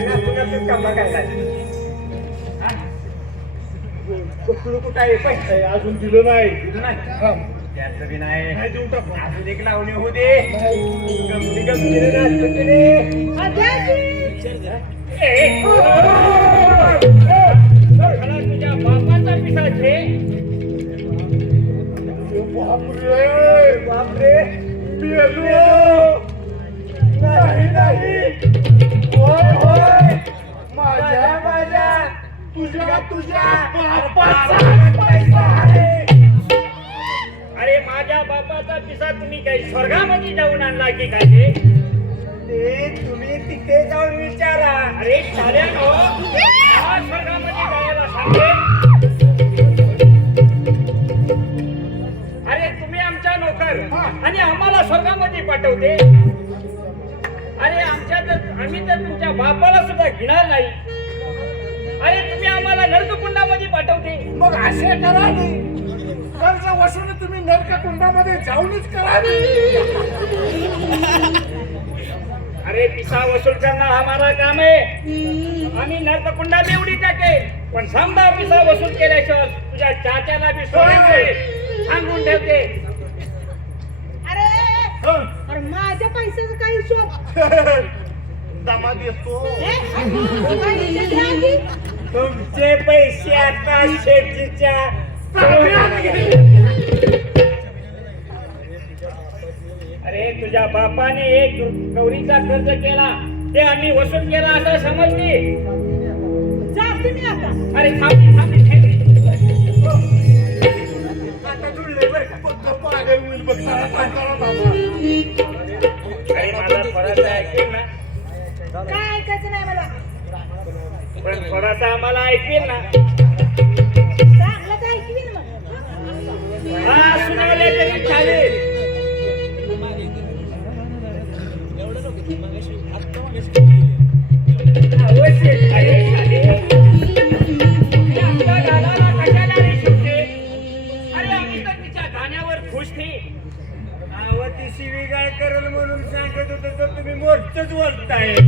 नातून काम बघायला तुला कुठं आहे पैसे अजून दिलं नाही. त्याचं बी नाही देऊ टाकू. अजून एक लावणी होऊ दे. गमती गमतीने नाचतो रे. तुझ्या बापाचा पिसाचे. बापरे बापरे नाही नाही. होय होय माझ्या माझ्या तुझ्या तुझ्या बापाचा पैसा आहे. अरे माझ्या बापाचा पिसा तुम्ही काही स्वर्गामध्ये जाऊन आणला की काय? ते तुम्ही तिथे जाऊन विचारा. अरे साऱ्यानो स्वर्गामध्ये जायला सांगे. अरे तुम्ही आमच्या नोकर आणि आम्हाला स्वर्गामध्ये पाठवते. अरे आम्ही तर तुमच्या बापाला सुद्धा घेणार नाही. अरे तुम्ही आम्हाला नरककुंडामध्ये पाठवते. मग असे करा कर्ज वसूल तुम्ही नरककुंडामध्ये जाऊनच करा. अरे पिसा वसूल करना हमारा काम है. आम्ही नरककुंडा में उडी टाकेल पण समजा पिसा वसूल केल्याशिवाय तुझ्या चाच्याला बी सोडायचे सांगून ठेवते. अरे माझ्या पैशाचं काही हिशोब दमादी असतो. तुमचे पैसे आता शेतीच्या अरे तुझ्या बापाने एक गौरीचा खर्च केला ते आम्ही वसूल केला असं समजली. जाते मी आता. अरे थांब आता जुळले बरं का फक्त पागल होईल बघ. अरे माझा थोडासा ऐकेल ना. काय ऐकायचं नाही मला. पण थोडासा आम्हाला ऐकेल ना. चांगलं काय ऐकवीन मग. हा सुनावले तरी चालेल. अवश्य अरे आमच्या गाण्याला कशाला नाही शिवते. अरे आम्ही तर तिच्या गाण्यावर खुश थी. ती शिवीगाळ करेल म्हणून सांगत होतो तर तुम्ही मोठच बोलताय. अरे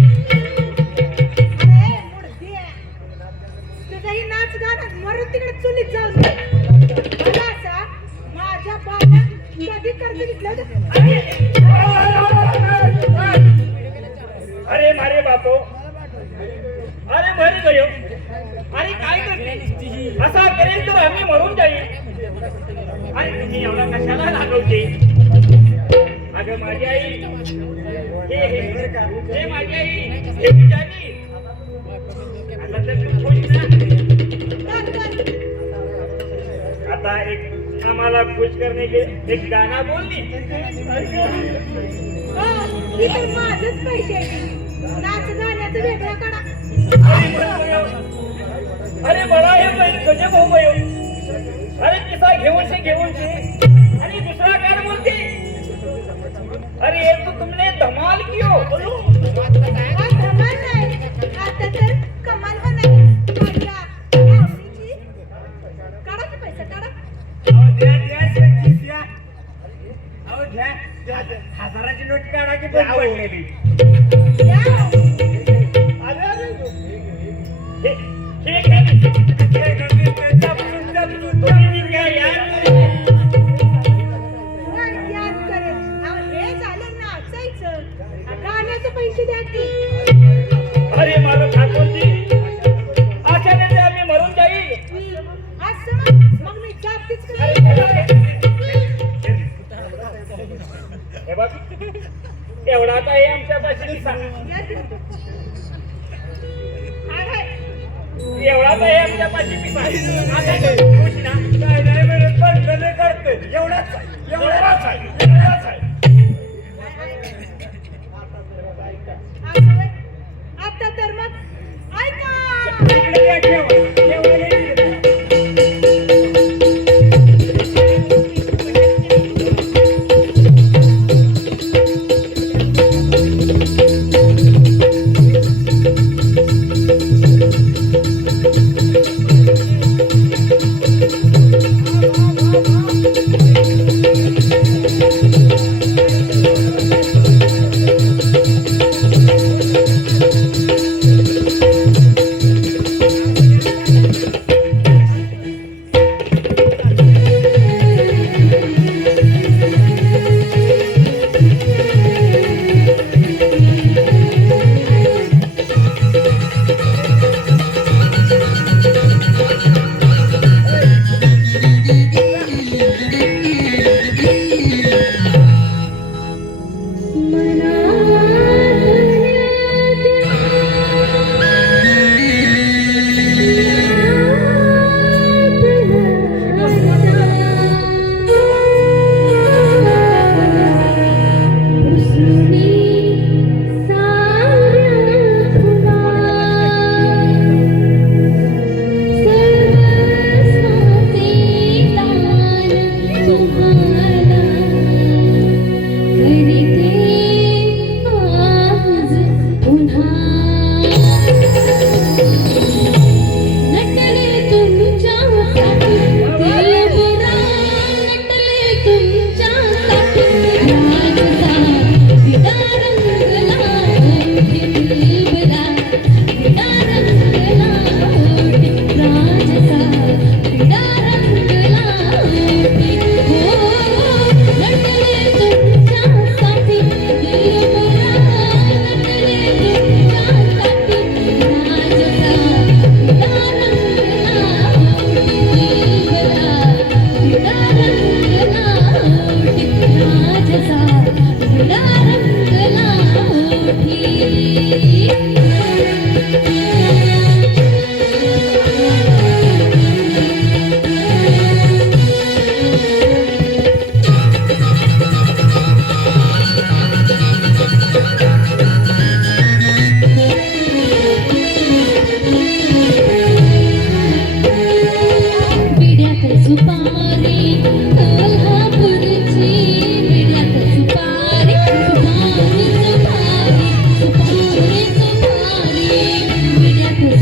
मुडदी तुझाही नाच गाणं मरून तिकडे चुलीत जाऊ दे. मला असा माझ्या बाबा कधी कर्ज घेतलं होतं. अरे मारे बापो अरे मर गयो. अरे काय करते असा करेल तर आम्ही मरून जाईल. अरे तुम्ही एवढा कशाला लागवते. अगं माझी आई हे माझी आई हे तुझ्यानी. आता तर तू खुश ना. आता एक आम्हाला खुश करने के एक गाना बोलली. मी तर माझेच पैसे नाच गाण्याचं वेगळं काढा. अरे बडा हे गजब हो गयो. अरे किसा घेऊन से आणि दुसरा गाणं बोलते. अरे ये तो तुमने धमाल कियो. धमाल नाही आता तर कमाल होणार. माझ्या आवडीची काढा की पैसा काढा. हजाराची नोट काढा की पडलेली. याद करेल. हे झालं नाचायचं. गाण्याचे पैसे द्या की. अरे मारो ठाकूरजी अशाने ते आम्ही मरून जाईल. असं मग मी जास्तीच हे बघ एवढाच आहे आमच्या पाशी. एवढाच आहे आमच्या पाशी पिसा. खुश ना. काय नाही मिळत पण करते. एवढाच आहे एवढाच आहे एवढाच आहे. आता तर मग ऐका. इकडे या, ठेवा. ठेवा, नाही दिलं.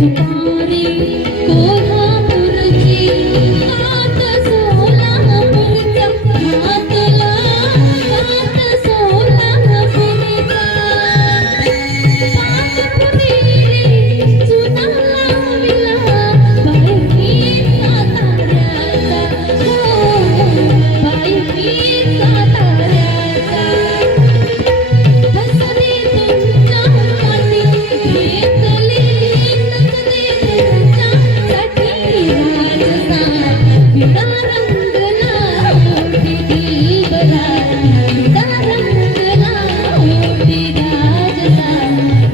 सुपारी कोल्हापूरची हात सोलापूरचा हातला हात सोलापूरचा पाठपुरी चुना लाविला बाई मी साताऱ्याचा हो बाई मी साताऱ्याचा हसले तुमच्या पाठी घेतली नसले तुमच्यासाठी राजसा विडा रंगला ओटी दिलबरा विडा रंगला ओटी राजसा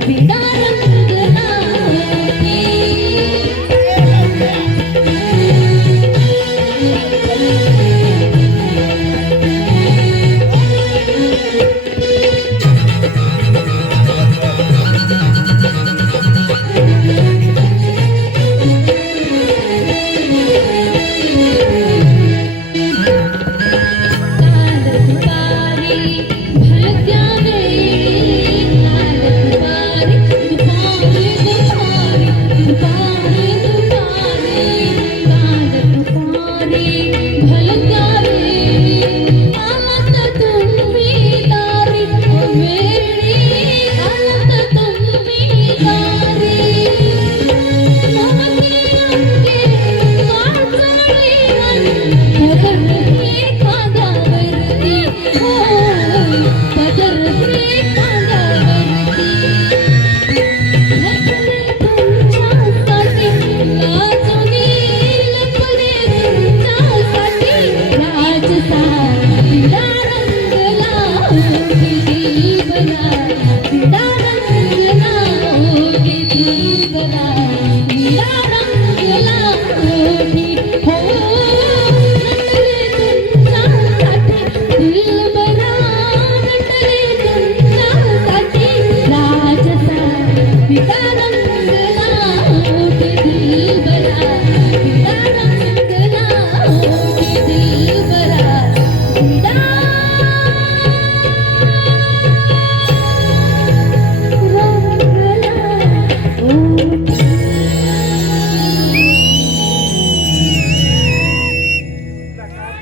विडा रंगला ओटी कालतुकारी भलत्या वेळी कालतुकारी दुपारी दुपारी दुपारी कालतुकारी भलत्या वेळी आलात तुम्ही दारी वेळी आलात तुम्ही दारी मोहनी अंगे वाजळी पदर हे खांद्यावरती हो पदर हे खांद्यावरती लपले तुमच्यासाठी लाजुनी लपले तुमच्यासाठी राजसा विडा रंगला ओटी दिलबरा विडा रंगला ओटी दिलबरा विडा रंगला ओटी हो नटले तुमच्यासाठी दिलबरा नटले तुमच्यासाठी राजसा विडा रंगला ओटी दिलबरा विडा रंगला ओटी दिलबरा विडा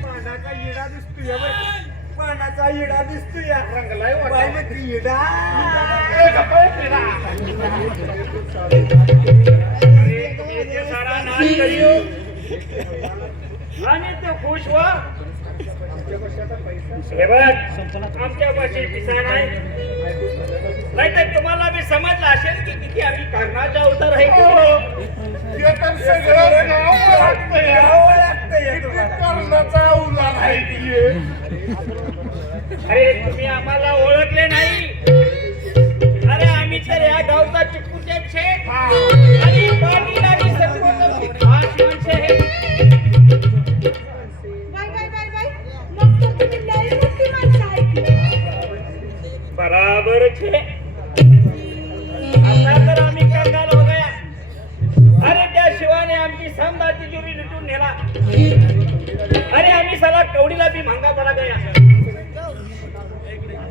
पानाचा इडा दिसतोय बरं. पानाचा इडा दिसतोय रंगलाय वाटतं. बाई मग ती इडा ए, गप्पा आहे फिरा. अरे, तुम्ही इथे सारा नाश करियो. आणि तो खुश व्हा. हे बघ, आमच्या पाशी पिसा नाही. नाहीतर तुम्हाला बी समजलं असेल की किती आम्ही कर्णाचा अवतार आहे की. हे तर सगळं गाव लागतंय. किती कर्णाचा अवतार आहे ती. अरे तुम्ही आम्हाला ओळखले नाही. अरे आम्ही तर या गावचा चिकूचे शेठ आणि पाटील आणि सर्वजण खास माणसे आहेत. बाय बाय बाय बाय मग तर तुम्ही लई मोठी माणसं आहे की बराबर छे. आता तर आम्ही करणार हो गया. अरे त्या शिवाने आमची समदा तिजोरी लुटून नेला. अरे आम्ही साला कवडीला बी महंगा पडा गया.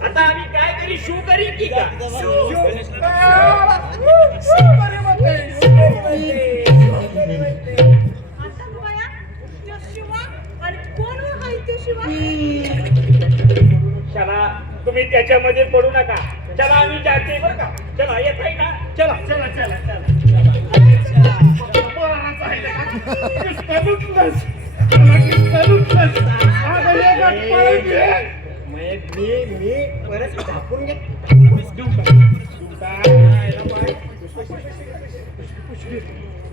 आता आम्ही काय करी शू करी की का आता बया तो शिवा आणि कोण आहे तो शिवा चला तुम्ही त्याच्यामध्ये पडू नका. चला आम्ही जाते बरं का. चला येत आहे ना. चला चला चला चला मी परत झाकून घे.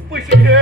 पुष्कळ